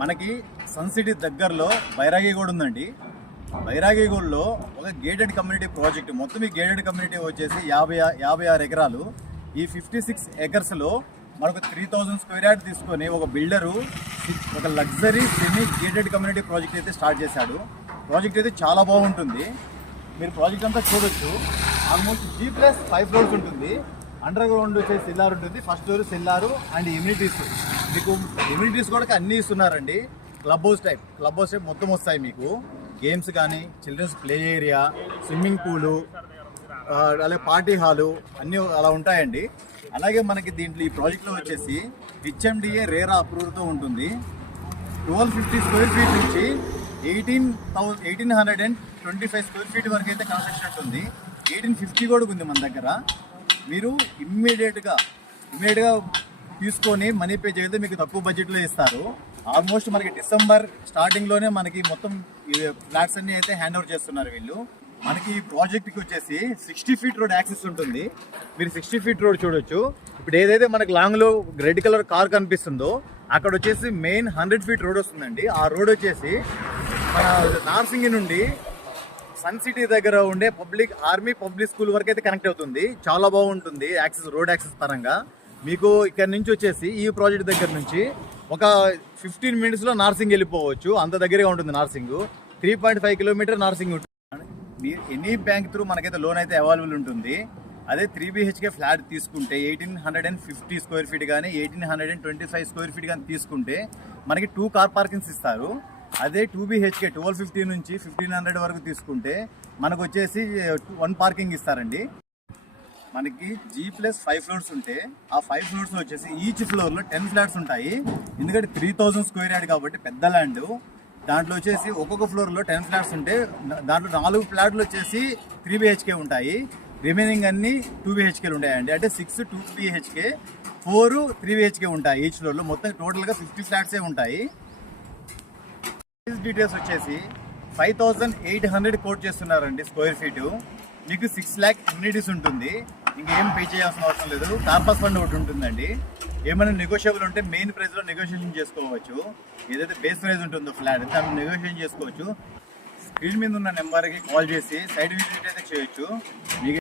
మనకి sun city దగ్గరలో బైరాగిగూడ ఉందండి. బైరాగిగూడలో ఒక గేటెడ్ కమ్యూనిటీ ప్రాజెక్ట్. మొత్తం ఈ గేటెడ్ కమ్యూనిటీ వచ్చేసి 56 ఎకరాలు. ఈ 56 ఎకర్స్లో మనకు 3000 స్క్వేర్ యార్డ్ తీసుకొని ఒక బిల్డరు ఒక luxury semi gated community project అయితే స్టార్ట్ చేశాడు. ప్రాజెక్ట్ అయితే చాలా బాగుంటుంది. మీరు ప్రాజెక్ట్ అంతా చూడొచ్చు. ఆల్మోస్ట్ G+5 ఫ్లోర్స్ ఉంటుంది. అండర్ గ్రౌండ్ వచ్చేసి సెల్లార్ ఉంటుంది. First floor cellar and immunities. మీకు ఇమ్యూనిటీస్ కూడా అన్నీ ఇస్తున్నారండి. క్లబ్ హౌస్ టైప్ మొత్తం వస్తాయి మీకు. గేమ్స్ కానీ, children's play area, swimming pool, అలాగే పార్టీ హాలు అన్నీ అలా ఉంటాయండి. అలాగే మనకి దీంట్లో ఈ ప్రాజెక్ట్లో వచ్చేసి HMDA రేరా అప్రూవ్తో ఉంటుంది. 1250 స్క్వేర్ ఫీట్ నుంచి 1825 స్క్వేర్ ఫీట్ వరకు అయితే కన్స్ట్రక్షన్ ఉంది. 1850 కూడా ఉంది మన దగ్గర. మీరు ఇమ్మీడియట్గా తీసుకొని మనీ పే చేస్తే మీకు తక్కువ బడ్జెట్లో ఇస్తారు. ఆల్మోస్ట్ మనకి డిసెంబర్ స్టార్టింగ్లోనే మనకి మొత్తం ఫ్లాట్స్ అన్ని అయితే హ్యాండ్ ఓవర్ చేస్తున్నారు వీళ్ళు. మనకి ఈ ప్రాజెక్ట్కి వచ్చేసి 60 ఫీట్ రోడ్ యాక్సెస్ ఉంటుంది. మీరు 60 ఫీట్ రోడ్ చూడొచ్చు. ఇప్పుడు ఏదైతే మనకి లాంగ్లో రెడ్ కలర్ కార్ కనిపిస్తుందో అక్కడ వచ్చేసి మెయిన్ 100 ఫీట్ రోడ్ వస్తుందండి. ఆ రోడ్ వచ్చేసి మన నార్సింగి నుండి సన్ సిటీ దగ్గర ఉండే ఆర్మీ పబ్లిక్ స్కూల్ వరకు అయితే కనెక్ట్ అవుతుంది. చాలా బాగుంటుంది యాక్సెస్, రోడ్ యాక్సెస్ పరంగా. మీకు ఇక్కడ నుంచి వచ్చేసి ఈ ప్రాజెక్ట్ దగ్గర నుంచి ఒక 15 మినిట్స్లో నార్సింగ్ వెళ్ళిపోవచ్చు. అంత దగ్గరగా ఉంటుంది నార్సింగ్. 3.5 కిలోమీటర్ నార్సింగ్ ఉంటుంది. ఎనీ బ్యాంక్ త్రూ మనకైతే లోన్ అయితే అవైలబుల్ ఉంటుంది. అదే 3 BHK ఫ్లాట్ తీసుకుంటే 1850 స్క్వేర్ ఫీట్ కానీ 1825 స్క్వేర్ ఫీట్ కానీ తీసుకుంటే మనకి 2 కార్ పార్కింగ్స్ ఇస్తారు. అదే 2 BHK 1250 నుంచి 1500 వరకు తీసుకుంటే మనకు వచ్చేసి 1 పార్కింగ్ ఇస్తారండి. మనకి G+5 ఫ్లోర్స్ ఉంటే ఆ 5 ఫ్లోర్స్లో వచ్చేసి ఈచ్ ఫ్లోర్లో 10 ఫ్లాట్స్ ఉంటాయి. ఎందుకంటే 3000 స్క్వేర్ యార్డ్ కాబట్టి పెద్ద ల్యాండ్. దాంట్లో వచ్చేసి ఒక్కొక్క ఫ్లోర్లో 10 ఫ్లాట్స్ ఉంటే దాంట్లో 4 ఫ్లాట్లు వచ్చేసి 3 BHK ఉంటాయి. రిమైనింగ్ అన్ని 2 BHKలు ఉంటాయండి. అంటే 6 2 BHK, 4 3 BHK ఉంటాయి ఈచ్ ఫ్లోర్లో. మొత్తం టోటల్గా 50 ఫ్లాట్సే ఉంటాయి. డీటెయిల్స్ వచ్చేసి 5800 కోట్ చేస్తున్నారండి స్క్వేర్ ఫీటు. మీకు 6 lakh ఇమ్యూనిటీస్ ఉంటుంది. ఇంకేం పే చేయాల్సిన అవసరం లేదు. కార్పస్ ఫండ్ ఒకటి ఉంటుందండి. ఏమైనా నెగోషియబుల్ ఉంటే మెయిన్ ప్రైస్లో నెగోషియేషన్ చేసుకోవచ్చు. ఏదైతే బేస్ ప్రైస్ ఉంటుందో ఫ్లాట్ దాన్ని నెగోషియేషన్ చేసుకోవచ్చు. స్క్రీన్ మీద ఉన్న నెంబర్కి కాల్ చేసి సైట్ విజిట్ అయితే చేయొచ్చు. మీకు